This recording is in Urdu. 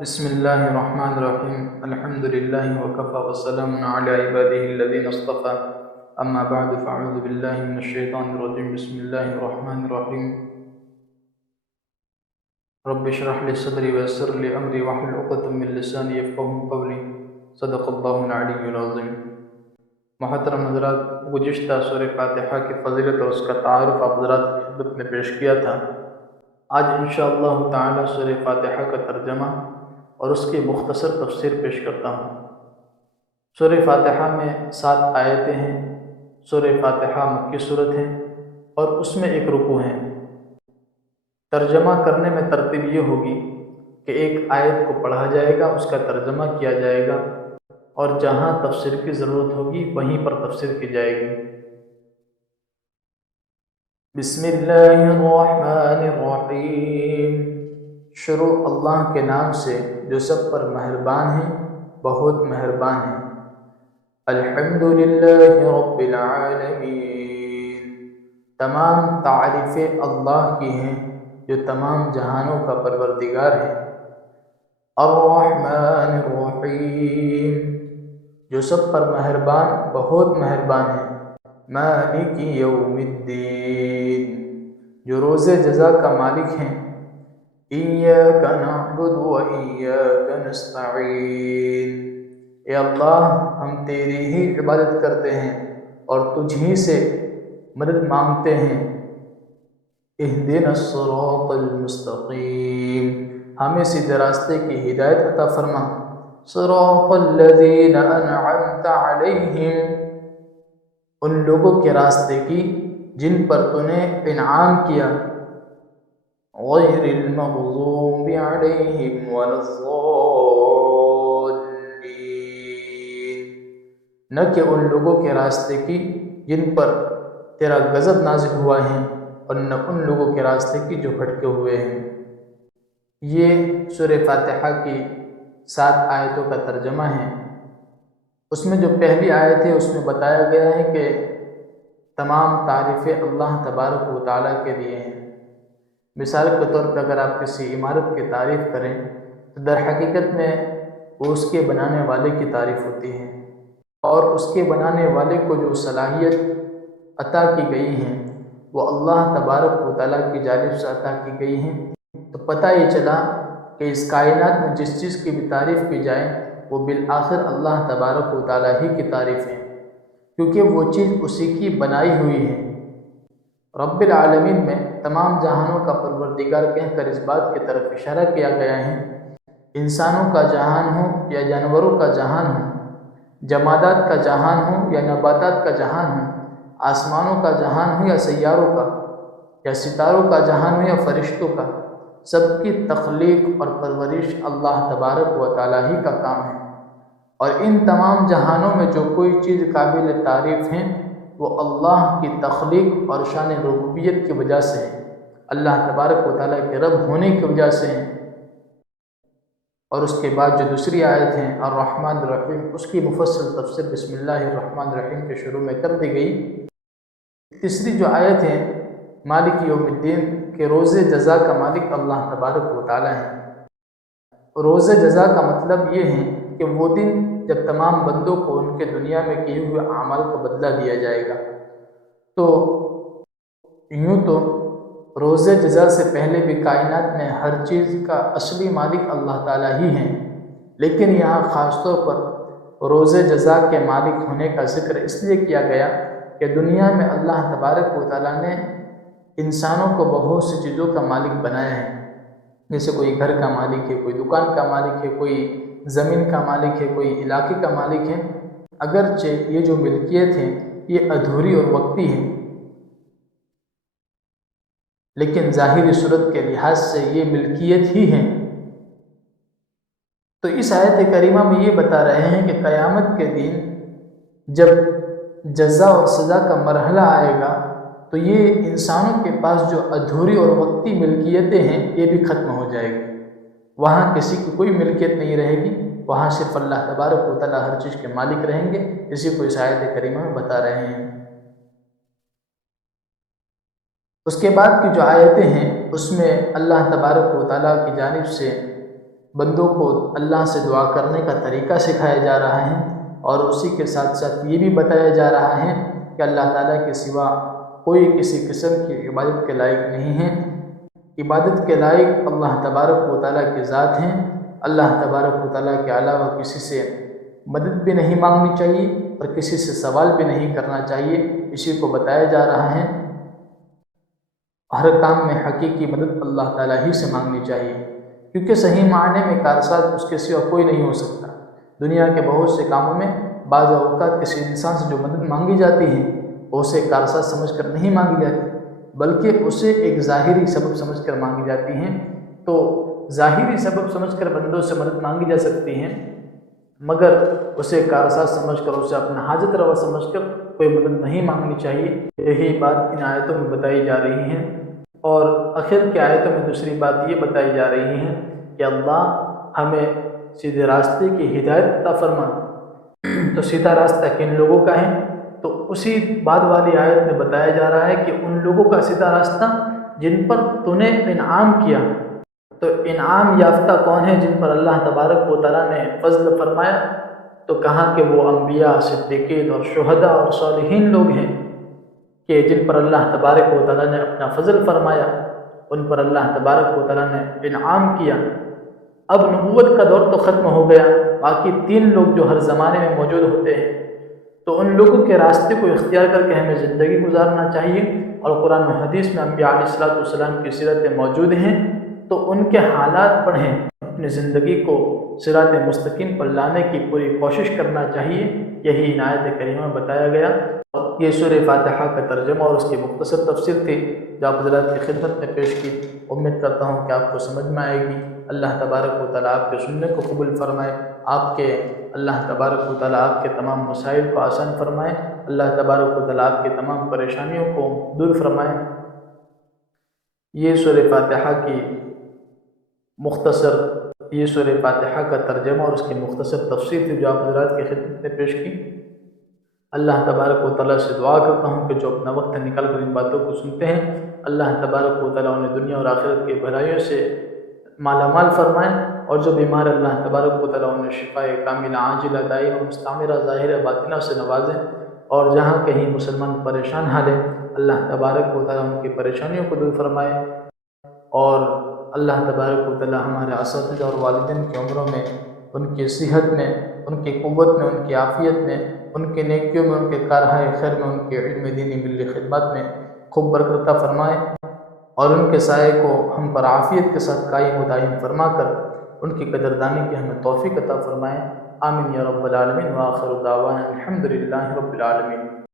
بسم الله الرحمن الرحيم الحمد لله وكفى والسلام على عباده الذين اصطفى أما بعد فأعوذ بالله من الشيطان الرجيم بسم الله الرحمن الرحيم رب اشرح لي صدري ويسر لي أمري واحلل عقدة من لساني يفقهوا قولي صدق الله العلي العظيم۔ محترم حضرات، گزشتہ سورہ فاتحہ کی فضیلت اور اس کا تعارف آپ حضرات کی خدمت میں پیش کیا تھا۔ آج انشاءاللہ تعالی سورہ فاتحہ کا ترجمہ اور اس کی مختصر تفسیر پیش کرتا ہوں۔ سورہ فاتحہ میں 7 آیتیں ہیں۔ سورہ فاتحہ مکی صورت ہے اور اس میں ایک رکوع ہے۔ ترجمہ کرنے میں ترتیب یہ ہوگی کہ ایک آیت کو پڑھا جائے گا، اس کا ترجمہ کیا جائے گا، اور جہاں تفسیر کی ضرورت ہوگی وہیں پر تفسیر کی جائے گی۔ بسم اللہ الرحمن الرحیم، شروع اللہ کے نام سے جو سب پر مہربان ہیں، بہت مہربان ہیں۔ الحمدللہ رب العالمین، تمام تعریفیں اللہ کی ہیں جو تمام جہانوں کا پروردگار ہے۔ الرحمن الرحیم، جو سب پر مہربان بہت مہربان ہے۔ مالک یوم الدین، جو روز جزا کا مالک ہیں۔ ایاک نعبد و ایاک نستعین، اے اللہ ہم تیری ہی عبادت کرتے ہیں اور تجھ ہی سے مدد مانگتے ہیں۔ اہدنا الصراط المستقیم، ہمیں سیدھے راستے کی ہدایت عطا فرما۔ صراط الذین انعمت علیہم، ان لوگوں کے راستے کی جن پر تو نے انعام کیا۔ غیر المغضوب علیہم ولا الضالین، نہ کہ ان لوگوں کے راستے کی جن پر تیرا غضب نازل ہوا ہے، اور نہ ان لوگوں کے راستے کی جو بھٹکے ہوئے ہیں۔ یہ سورہ فاتحہ کی 7 آیتوں کا ترجمہ ہے۔ اس میں جو پہلی آیت ہے اس میں بتایا گیا ہے کہ تمام تعریفیں اللہ تبارک و تعالیٰ کے لیے ہیں۔ مثال کے طور پر اگر آپ کسی عمارت کی تعریف کریں تو در حقیقت میں وہ اس کے بنانے والے کی تعریف ہوتی ہے، اور اس کے بنانے والے کو جو صلاحیت عطا کی گئی ہیں وہ اللہ تبارک و تعالیٰ کی جانب سے عطا کی گئی ہیں۔ تو پتہ یہ چلا کہ اس کائنات میں جس چیز کی بھی تعریف کی جائے وہ بالآخر اللہ تبارک و تعالیٰ ہی کی تعریف ہے، کیونکہ وہ چیز اسی کی بنائی ہوئی ہے۔ رب العالمین میں تمام جہانوں کا پروردگار کہہ کر اس بات کی طرف اشارہ کیا گیا ہے، انسانوں کا جہان ہو یا جانوروں کا جہان ہو، جمادات کا جہان ہو یا نباتات کا جہان ہو، آسمانوں کا جہان ہو یا سیاروں کا، یا ستاروں کا جہان ہو یا فرشتوں کا، سب کی تخلیق اور پرورش اللہ تبارک و تعالیٰ ہی کا کام ہے۔ اور ان تمام جہانوں میں جو کوئی چیز قابل تعریف ہیں وہ اللہ کی تخلیق اور شان ربوبیت کی وجہ سے ہے، اللہ تبارک و تعالیٰ کے رب ہونے کی وجہ سے ہیں۔ اور اس کے بعد جو دوسری آیت ہے الرحمن الرحیم، اس کی مفصل تفسیر بسم اللہ الرحمن الرحیم کے شروع میں کر دی گئی۔ تیسری جو آیت ہے مالک یوم الدین، کہ روز جزا کا مالک اللہ تبارک و تعالیٰ ہے۔ روز جزا کا مطلب یہ ہے کہ وہ دن جب تمام بندوں کو ان کے دنیا میں کیے ہوئے اعمال کا بدلہ دیا جائے گا۔ تو یوں تو روز جزا سے پہلے بھی کائنات میں ہر چیز کا اصلی مالک اللہ تعالیٰ ہی ہیں، لیکن یہاں خاص طور پر روز جزا کے مالک ہونے کا ذکر اس لیے کیا گیا کہ دنیا میں اللہ تبارک و تعالیٰ نے انسانوں کو بہت سی چیزوں کا مالک بنایا ہے، جیسے کوئی گھر کا مالک ہے، کوئی دکان کا مالک ہے، کوئی زمین کا مالک ہے، کوئی علاقے کا مالک ہے۔ اگرچہ یہ جو ملکیت ہے یہ ادھوری اور وقتی ہے، لیکن ظاہری صورت کے لحاظ سے یہ ملکیت ہی ہے۔ تو اس آیت کریمہ میں یہ بتا رہے ہیں کہ قیامت کے دن جب جزا اور سزا کا مرحلہ آئے گا تو یہ انسانوں کے پاس جو ادھوری اور وقتی ملکیتیں ہیں یہ بھی ختم ہو جائے گی۔ وہاں کسی کی کوئی ملکیت نہیں رہے گی، وہاں صرف اللہ تبارک و تعالیٰ ہر چیز کے مالک رہیں گے، اسی کو اس آیت کریمہ میں بتا رہے ہیں۔ اس کے بعد کی جو آیتیں ہیں اس میں اللہ تبارک و تعالیٰ کی جانب سے بندوں کو اللہ سے دعا کرنے کا طریقہ سکھایا جا رہا ہے، اور اسی کے ساتھ ساتھ یہ بھی بتایا جا رہا ہے کہ اللہ تعالیٰ کے سوا کوئی کسی قسم کی عبادت کے لائق نہیں ہے۔ عبادت کے لائق اللہ تبارک و تعالیٰ کی ذات ہیں۔ اللہ تبارک و تعالیٰ کے علاوہ کسی سے مدد بھی نہیں مانگنی چاہیے اور کسی سے سوال بھی نہیں کرنا چاہیے۔ اسی کو بتایا جا رہا ہے ہر کام میں حقیقی مدد اللہ تعالیٰ ہی سے مانگنی چاہیے، کیونکہ صحیح معنی میں کارساز اس کے سوا کوئی نہیں ہو سکتا۔ دنیا کے بہت سے کاموں میں بعض اوقات کسی انسان سے جو مدد مانگی جاتی ہے وہ اسے کارساز سمجھ کر نہیں مانگی جاتی، بلکہ اسے ایک ظاہری سبب سمجھ کر مانگی جاتی ہیں۔ تو ظاہری سبب سمجھ کر بندوں سے مدد مانگی جا سکتی ہیں، مگر اسے کارساز سمجھ کر، اسے اپنا حاجت روا سمجھ کر کوئی مدد نہیں مانگنی چاہیے۔ یہی بات ان آیتوں میں بتائی جا رہی ہے، اور آخر کی آیتوں میں دوسری بات یہ بتائی جا رہی ہے کہ اللہ ہمیں سیدھے راستے کی ہدایت عطا فرما۔ تو سیدھا راستہ کن لوگوں کا ہے؟ تو اسی بعد والی آیت میں بتایا جا رہا ہے کہ ان لوگوں کا سیدھا راستہ جن پر تو نے انعام کیا۔ تو انعام یافتہ کون ہیں؟ جن پر اللہ تبارک و تعالیٰ نے فضل فرمایا۔ تو کہا کہ وہ انبیاء، صدیقین اور شہداء اور صالحین لوگ ہیں کہ جن پر اللہ تبارک و تعالیٰ نے اپنا فضل فرمایا، ان پر اللہ تبارک و تعالیٰ نے انعام کیا۔ اب نبوت کا دور تو ختم ہو گیا، باقی 3 لوگ جو ہر زمانے میں موجود ہوتے ہیں، تو ان لوگوں کے راستے کو اختیار کر کے ہمیں زندگی گزارنا چاہیے۔ اور قرآن و حدیث میں انبیاء علیہ السلام کی سیرتیں موجود ہیں، تو ان کے حالات پڑھیں، اپنی زندگی کو صراط مستقیم پر لانے کی پوری کوشش کرنا چاہیے۔ یہی ان آیت کریمہ میں بتایا گیا۔ یہ سورہ فاتحہ کا ترجمہ اور اس کی مختصر تفسیر تھی جو آپ حضرات کی خدمت میں پیش کی۔ امید کرتا ہوں کہ آپ کو سمجھ میں آئے گی۔ اللہ تبارک و تعالیٰ آپ کے سننے کو قبول فرمائے، اللہ تبارک و تعالیٰ آپ کے تمام مسائل کو آسان فرمائے، اللہ تبارک و تعالیٰ آپ کے تمام پریشانیوں کو دور فرمائے۔ یہ سورہ فاتحہ کا ترجمہ اور اس کی مختصر تفسیر تھی جو آپ حضرات کی خدمت میں پیش کی۔ اللہ تبارک و تعالیٰ سے دعا کرتا ہوں کہ جو اپنا وقت نکال کر ان باتوں کو سنتے ہیں، اللہ تبارک و تعالیٰ انہیں دنیا اور آخرت کی بھلائیوں سے مالا مال فرمائیں، اور جو بیمار اللہ تبارک و تعالیٰ انہیں شفاء کاملہ عاجلہ دائمہ مستعمرہ ظاہرہ باطنہ سے نوازیں، اور جہاں کہیں مسلمان پریشان حال ہے اللہ تبارک و تعالیٰ ان کی پریشانیوں کو دور فرمائے، اور اللہ تبارک و تعالیٰ ہمارے اساتذہ اور والدین کی عمروں میں، ان کی صحت میں، ان کی قوت میں، ان کی عافیت میں، ان کے نیکیوں میں، ان کے کارہائے خیر میں، ان کے علم دینی ملی خدمات میں خوب برکت عطا فرمائے، اور ان کے سائے کو ہم پر عافیت کے ساتھ قائم و دائم فرما کر ان کی قدردانی کی ہمیں توفیق عطا فرمائے۔ آمین یا رب العالمین، وآخر دعوانا الحمدللہ رب العالمین۔